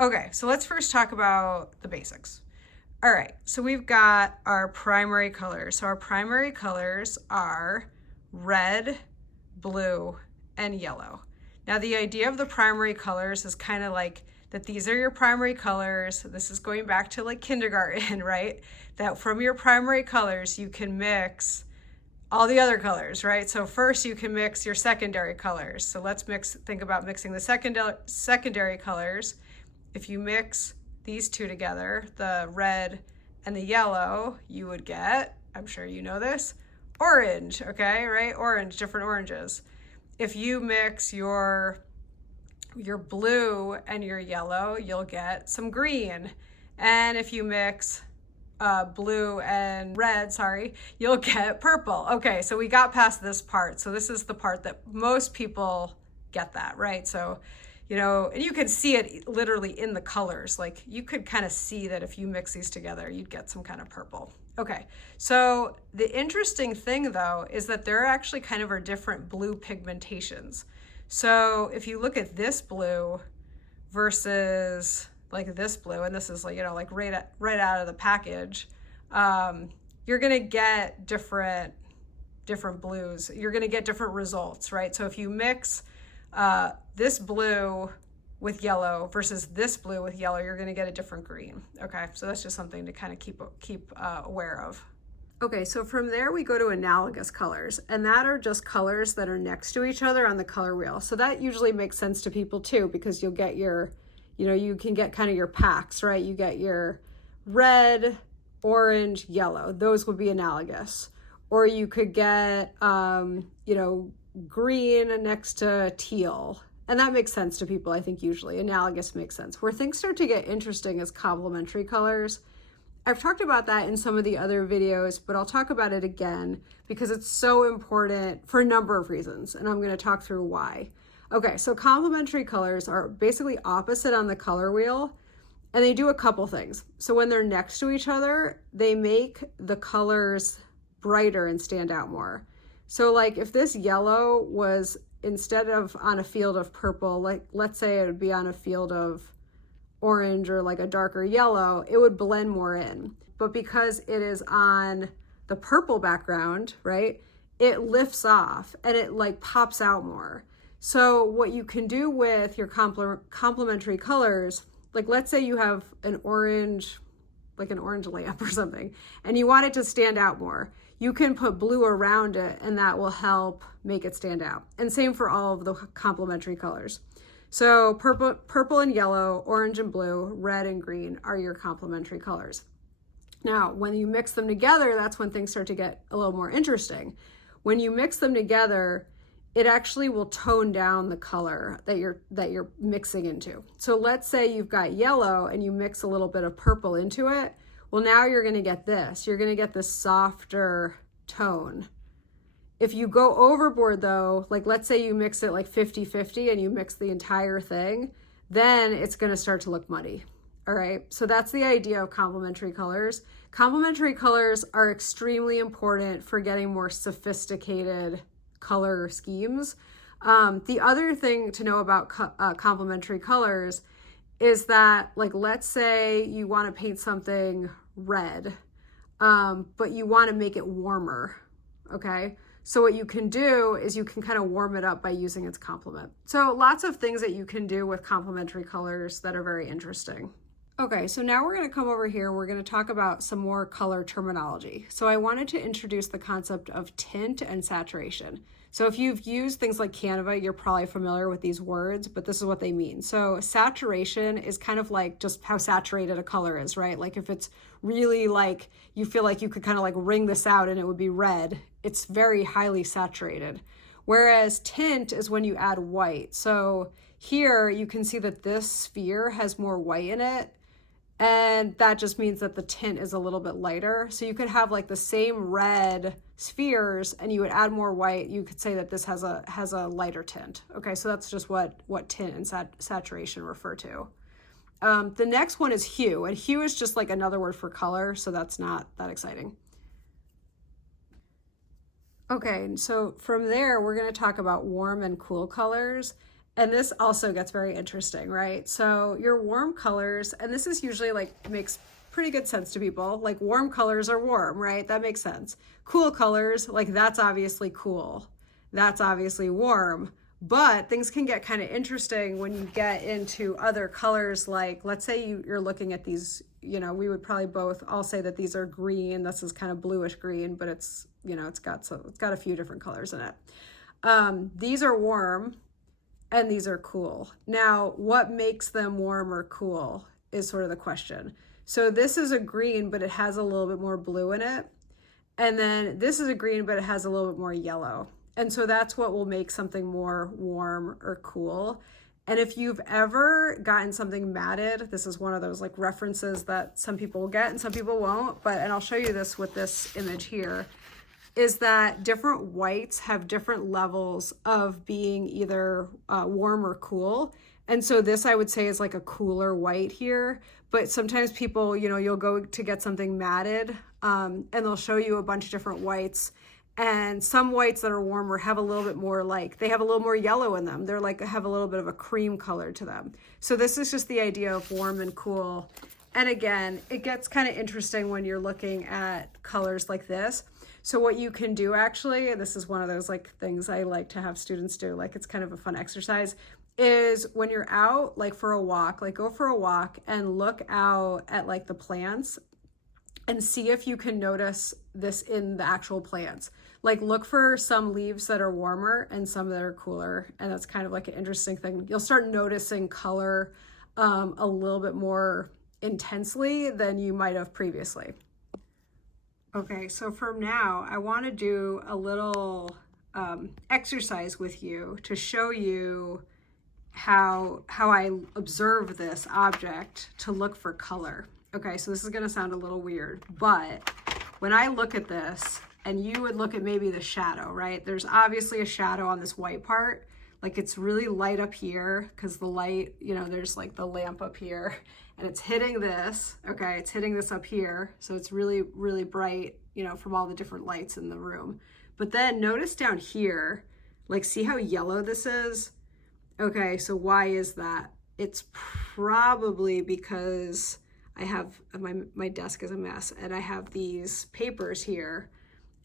Okay, so let's first talk about the basics. All right, so we've got our primary colors. So our primary colors are red, blue, and yellow. Now the idea of the primary colors is kind of like that these are your primary colors. This is going back to like kindergarten, right? That from your primary colors, you can mix all the other colors, right? So first you can mix your secondary colors. So let's think about mixing the secondary colors. If you mix these two together, the red and the yellow, you would get, I'm sure you know this, orange, okay, right? Orange, different oranges. If you mix your blue and your yellow, you'll get some green. And if you mix blue and red, you'll get purple. Okay, so we got past this part. So this is the part that most people get that, right? So, you know, and you can see it literally in the colors. Like you could kind of see that if you mix these together, you'd get some kind of purple. Okay, so the interesting thing though is that there actually kind of are different blue pigmentations. So if you look at this blue versus like this blue, and this is like, you know, like right out of the package, you're gonna get different blues. You're gonna get different results, right? So if you mix this blue with yellow versus this blue with yellow, you're gonna get a different green. Okay, so that's just something to kind of keep aware of. Okay, so from there we go to analogous colors, and that are just colors that are next to each other on the color wheel. So that usually makes sense to people too, because you'll get your, you know, you can get kind of your packs, right? You get your red, orange, yellow. Those would be analogous. Or you could get, you know, green next to teal. And that makes sense to people, I think, usually. Analogous makes sense. Where things start to get interesting is complementary colors. I've talked about that in some of the other videos, but I'll talk about it again because it's so important for a number of reasons, and I'm going to talk through why. Okay, so complementary colors are basically opposite on the color wheel, and they do a couple things. So when they're next to each other, they make the colors brighter and stand out more. So like if this yellow was, instead of on a field of purple, like let's say it would be on a field of orange or like a darker yellow, it would blend more in. But because it is on the purple background, right, it lifts off and it like pops out more. So what you can do with your complementary colors, like let's say you have an orange, like an orange lamp or something, and you want it to stand out more, you can put blue around it and that will help make it stand out. And same for all of the complementary colors. So purple and yellow, orange and blue, red and green are your complementary colors. Now, when you mix them together, that's when things start to get a little more interesting. When you mix them together, it actually will tone down the color that you're mixing into. So let's say you've got yellow and you mix a little bit of purple into it. Well, now you're going to get this. You're going to get this softer tone. If you go overboard though, like let's say you mix it like 50-50 and you mix the entire thing, then it's going to start to look muddy. All right, so that's the idea of complementary colors. Complementary colors are extremely important for getting more sophisticated color schemes. The other thing to know about complementary colors is that, like, let's say you want to paint something red, but you want to make it warmer, okay? So what you can do is you can kind of warm it up by using its complement. So lots of things that you can do with complementary colors that are very interesting. Okay, so now we're going to come over here. We're going to talk about some more color terminology. So I wanted to introduce the concept of tint and saturation. So if you've used things like Canva, you're probably familiar with these words, but this is what they mean. So saturation is kind of like just how saturated a color is, right? Like if it's really like, you feel like you could kind of like wring this out and it would be red, it's very highly saturated. Whereas tint is when you add white. So here you can see that this sphere has more white in it. And that just means that the tint is a little bit lighter. So you could have like the same red spheres and you would add more white. You could say that this has a lighter tint. Okay, so that's just what tint and saturation refer to. The next one is hue, and hue is just like another word for color, so that's not that exciting. Okay, so from there, we're going to talk about warm and cool colors. And this also gets very interesting, right? So your warm colors, and this is usually like makes pretty good sense to people. Like warm colors are warm, right? That makes sense. Cool colors, like that's obviously cool. That's obviously warm. But things can get kind of interesting when you get into other colors. Like let's say you're looking at these, you know, we would probably both all say that these are green. This is kind of bluish green, but it's, you know, it's got a few different colors in it. These are warm and these are cool. Now, what makes them warm or cool is sort of the question. So this is a green, but it has a little bit more blue in it. And then this is a green, but it has a little bit more yellow. And so that's what will make something more warm or cool. And if you've ever gotten something matted, this is one of those like references that some people will get and some people won't, and I'll show you this with this image here, is that different whites have different levels of being either warm or cool. And so this I would say is like a cooler white here, but sometimes people, you know, you'll go to get something matted and they'll show you a bunch of different whites. And some whites that are warmer have a little bit more like, they have a little more yellow in them. They're like, have a little bit of a cream color to them. So this is just the idea of warm and cool. And again, it gets kind of interesting when you're looking at colors like this. So what you can do actually, and this is one of those like things I like to have students do, like it's kind of a fun exercise, is when you're out like for a walk, like go for a walk and look out at like the plants and see if you can notice this in the actual plants. Like look for some leaves that are warmer and some that are cooler. And that's kind of like an interesting thing. You'll start noticing color a little bit more intensely than you might have previously. Okay, so from now, I want to do a little exercise with you to show you how I observe this object to look for color. Okay, so this is going to sound a little weird, but when I look at this, and you would look at maybe the shadow, right? There's obviously a shadow on this white part. Like it's really light up here because the light, you know, there's like the lamp up here and it's hitting this, okay? It's hitting this up here. So it's really, really bright, you know, from all the different lights in the room. But then notice down here, like see how yellow this is? Okay, so why is that? It's probably because I have, my desk is a mess and I have these papers here.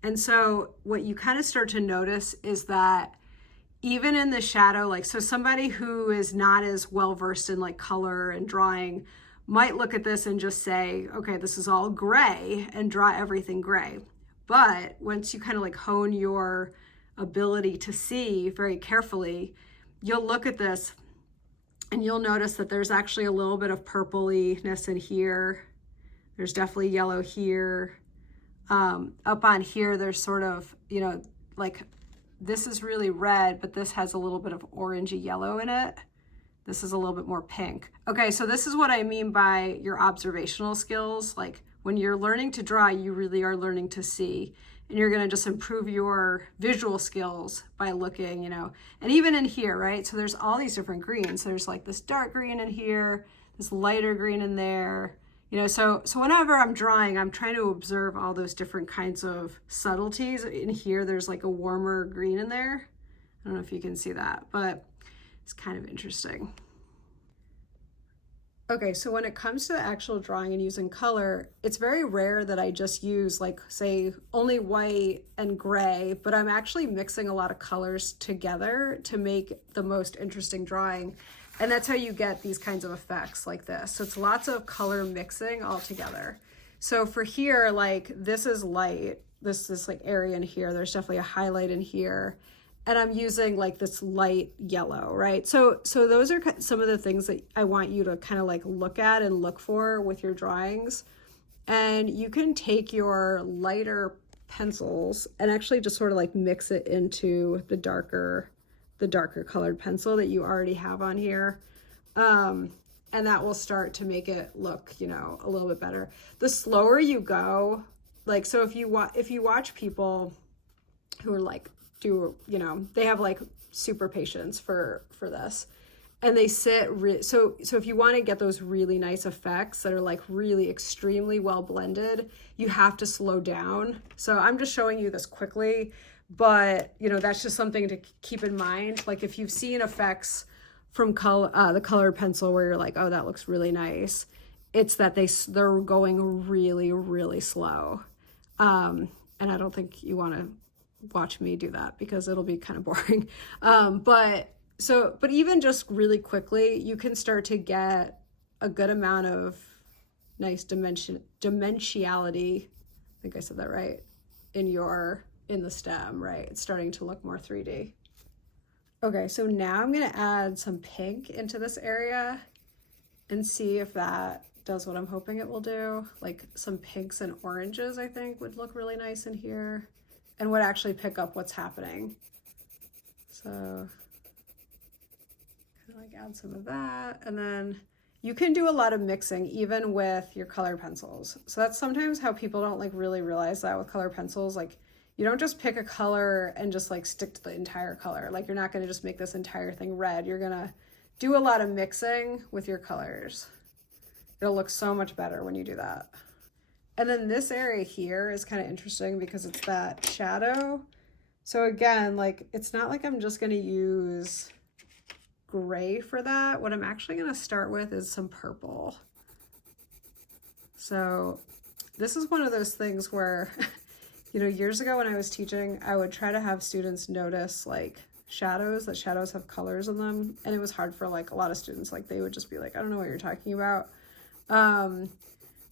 And so what you kind of start to notice is that even in the shadow, like, so somebody who is not as well versed in like color and drawing might look at this and just say, okay, this is all gray, and draw everything gray. But once you kind of like hone your ability to see very carefully, you'll look at this and you'll notice that there's actually a little bit of purpliness in here. There's definitely yellow here. Up on here, there's sort of, you know, like this is really red, but this has a little bit of orangey yellow in it. This is a little bit more pink. Okay, so this is what I mean by your observational skills. Like when you're learning to draw, you really are learning to see, and you're gonna just improve your visual skills by looking, you know, and even in here, right? So there's all these different greens. There's like this dark green in here, this lighter green in there, you know, so whenever I'm drawing, I'm trying to observe all those different kinds of subtleties. In here, there's like a warmer green in there. I don't know if you can see that, but it's kind of interesting. Okay, so when it comes to actual drawing and using color, it's very rare that I just use like, say, only white and gray, but I'm actually mixing a lot of colors together to make the most interesting drawing. And that's how you get these kinds of effects like this. So it's lots of color mixing all together. So for here, like this is light, this is like area in here, there's definitely a highlight in here. And I'm using like this light yellow, right? So those are some of the things that I want you to kind of like look at and look for with your drawings. And you can take your lighter pencils and actually just sort of like mix it into the darker colored pencil that you already have on here. And that will start to make it look, you know, a little bit better. The slower you go, like, so if you watch people who are like, you know, they have like super patience for this, and they sit, so if you want to get those really nice effects that are like really extremely well blended, you have to slow down. So I'm just showing you this quickly, but you know, that's just something to keep in mind. Like if you've seen effects from the colored pencil where you're like, oh, that looks really nice. It's that they're going really, really slow. And I don't think you want to watch me do that because it'll be kind of boring. But even just really quickly, you can start to get a good amount of nice dimensionality. I think I said that right, in the stem, right? It's starting to look more 3D. Okay, so now I'm gonna add some pink into this area and see if that does what I'm hoping it will do. Like some pinks and oranges, I think would look really nice in here and would actually pick up what's happening. So kind of like add some of that, and then you can do a lot of mixing even with your colored pencils. So that's sometimes how people don't like really realize that with colored pencils. Like you don't just pick a color and just like stick to the entire color. Like you're not gonna just make this entire thing red. You're gonna do a lot of mixing with your colors. It'll look so much better when you do that. And then this area here is kind of interesting because it's that shadow. So again, like it's not like I'm just gonna use gray for that. What I'm actually gonna start with is some purple. So this is one of those things where, you know, years ago when I was teaching, I would try to have students notice like shadows, that shadows have colors in them. And it was hard for like a lot of students, like they would just be like, I don't know what you're talking about.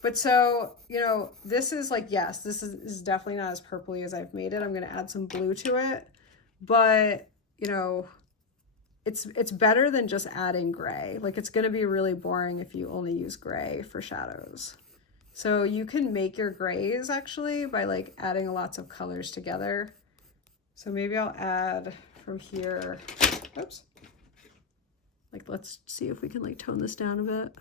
But so, you know, this is like, yes, this is definitely not as purpley as I've made it. I'm going to add some blue to it, but you know, it's better than just adding gray. Like it's going to be really boring if you only use gray for shadows. So you can make your grays actually by like adding lots of colors together. So maybe I'll add from here, oops. Like, let's see if we can like tone this down a bit.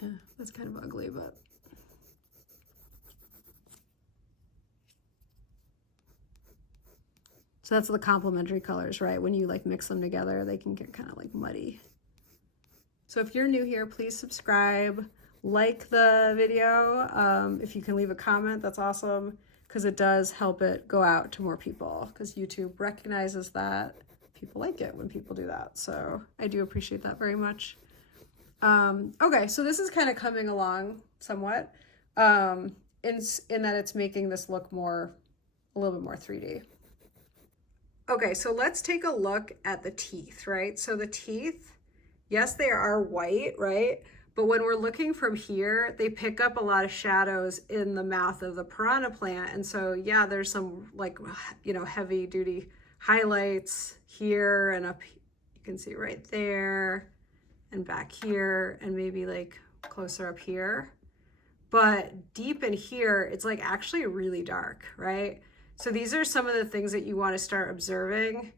Yeah, that's kind of ugly, but. So that's the complementary colors, right? When you like mix them together, they can get kind of like muddy. So if you're new here, please subscribe, like the video. If you can leave a comment, that's awesome, because it does help it go out to more people, because YouTube recognizes that people like it when people do that. So I do appreciate that very much. Okay, so this is kind of coming along somewhat in that it's making this look a little bit more 3D. Okay, so let's take a look at the teeth, right? So the teeth, yes, they are white, right? But when we're looking from here, they pick up a lot of shadows in the mouth of the piranha plant. And so, yeah, there's some like, you know, heavy duty highlights here and up, you can see right there and back here and maybe like closer up here. But deep in here, it's like actually really dark, right? So these are some of the things that you want to start observing,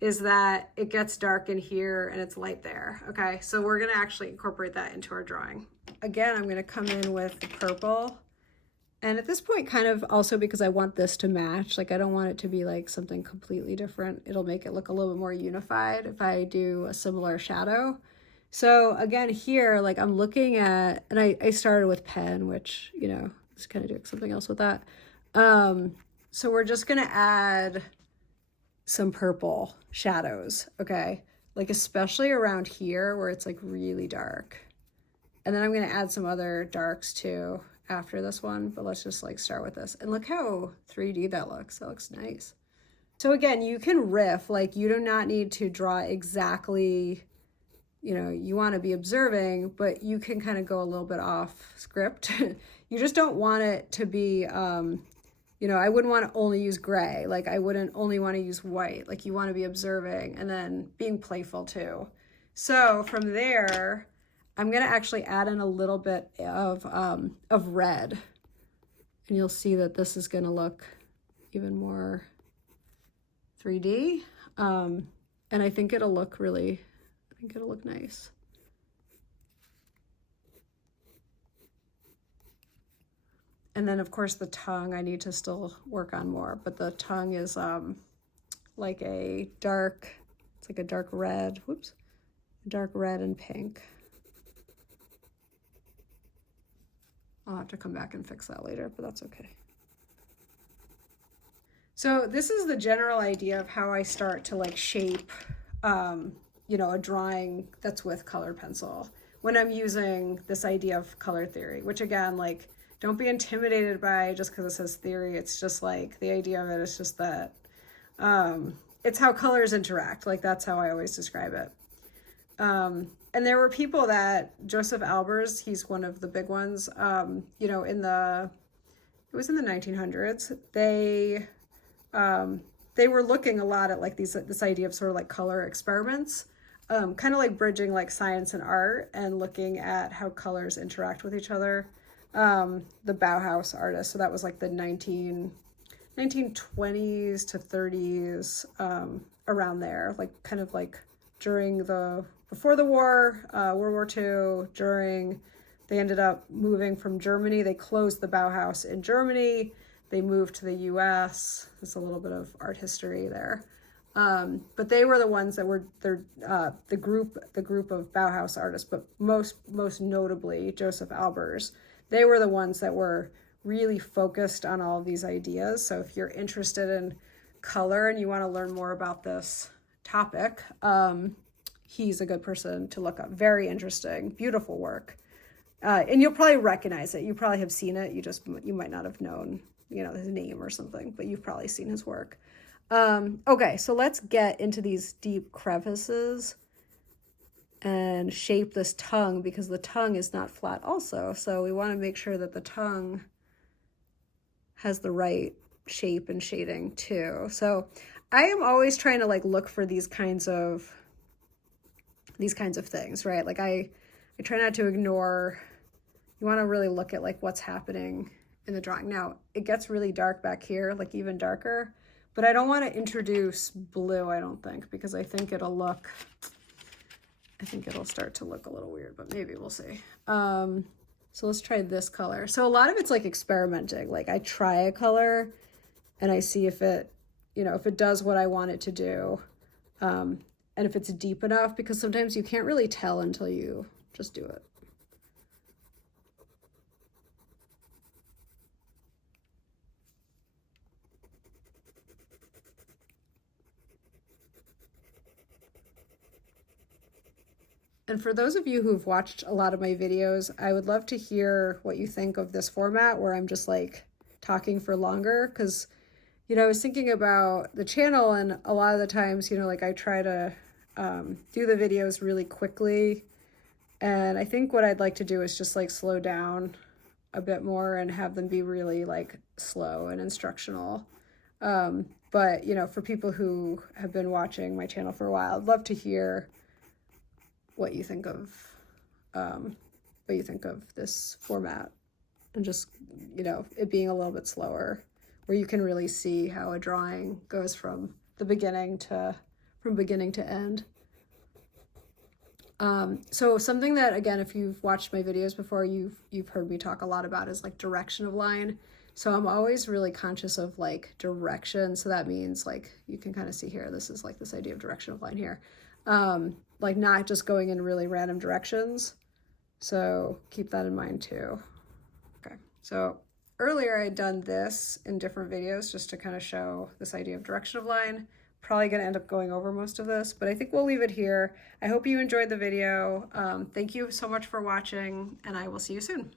is that it gets dark in here and it's light there. Okay, so we're gonna actually incorporate that into our drawing. Again, I'm gonna come in with the purple. And at this point, kind of also because I want this to match, like I don't want it to be like something completely different. It'll make it look a little bit more unified if I do a similar shadow. So again, here, like I'm looking at, and I started with pen, which, you know, just kind of doing something else with that. So we're just gonna add some purple shadows, okay? Like especially around here where it's like really dark. And then I'm gonna add some other darks too after this one, but let's just like start with this. And look how 3D that looks. That looks nice. So again, you can riff, like you do not need to draw exactly, you know, you want to be observing, but you can kind of go a little bit off script. You just don't want it to be, you know, I wouldn't want to only use gray. Like I wouldn't only want to use white. Like you want to be observing and then being playful too. So from there, I'm going to actually add in a little bit of red, and you'll see that this is going to look even more 3D. And I think it'll look nice. And then of course the tongue I need to still work on more, but the tongue is like a dark, it's like a dark red, whoops, dark red and pink. I'll have to come back and fix that later, but that's okay. So this is the general idea of how I start to like shape, you know, a drawing that's with colored pencil when I'm using this idea of color theory, which again, like, don't be intimidated by just because it says theory. It's just like the idea of it is just that it's how colors interact. Like that's how I always describe it. And there were people that Joseph Albers, he's one of the big ones, you know, it was in the 1900s. They were looking a lot at like this idea of sort of like color experiments, kind of like bridging like science and art and looking at how colors interact with each other. The Bauhaus artists, so that was like the 1920s to 30s, around there, like kind of like before the war, World War II, they ended up moving from Germany. They closed the Bauhaus in Germany. They moved to the US. There's a little bit of art history there. But they were the ones that were the group of Bauhaus artists, but most notably Joseph Albers. They were the ones that were really focused on all of these ideas. So if you're interested in color and you want to learn more about this topic, he's a good person to look up. Very interesting, beautiful work. And you'll probably recognize it. You probably have seen it. You might not have known, you know, his name or something, but you've probably seen his work. Okay, so let's get into these deep crevices and shape this tongue, because the tongue is not flat also. So we want to make sure that the tongue has the right shape and shading too. So I am always trying to like look for these kinds of things, right? Like I try not to ignore. You want to really look at like what's happening in the drawing. Now it gets really dark back here, like even darker, but I don't want to introduce blue, I don't think, because I think it'll start to look a little weird, but maybe we'll see. So let's try this color. So a lot of it's like experimenting. Like I try a color and I see if it, you know, if it does what I want it to do. And if it's deep enough, because sometimes you can't really tell until you just do it. And for those of you who've watched a lot of my videos, I would love to hear what you think of this format where I'm just like talking for longer, because, you know, I was thinking about the channel, and a lot of the times, you know, like I try to do the videos really quickly. And I think what I'd like to do is just like slow down a bit more and have them be really like slow and instructional. But, you know, for people who have been watching my channel for a while, I'd love to hear what you think of this format, and just, you know, it being a little bit slower, where you can really see how a drawing goes from beginning to end. So something that, again, if you've watched my videos before, you've heard me talk a lot about is like direction of line. So I'm always really conscious of like direction. So that means like, you can kind of see here, this is like this idea of direction of line here. Like not just going in really random directions. So keep that in mind too. Okay, so earlier I had done this in different videos just to kind of show this idea of direction of line. Probably going to end up going over most of this, but I think we'll leave it here. I hope you enjoyed the video. Thank you so much for watching, and I will see you soon.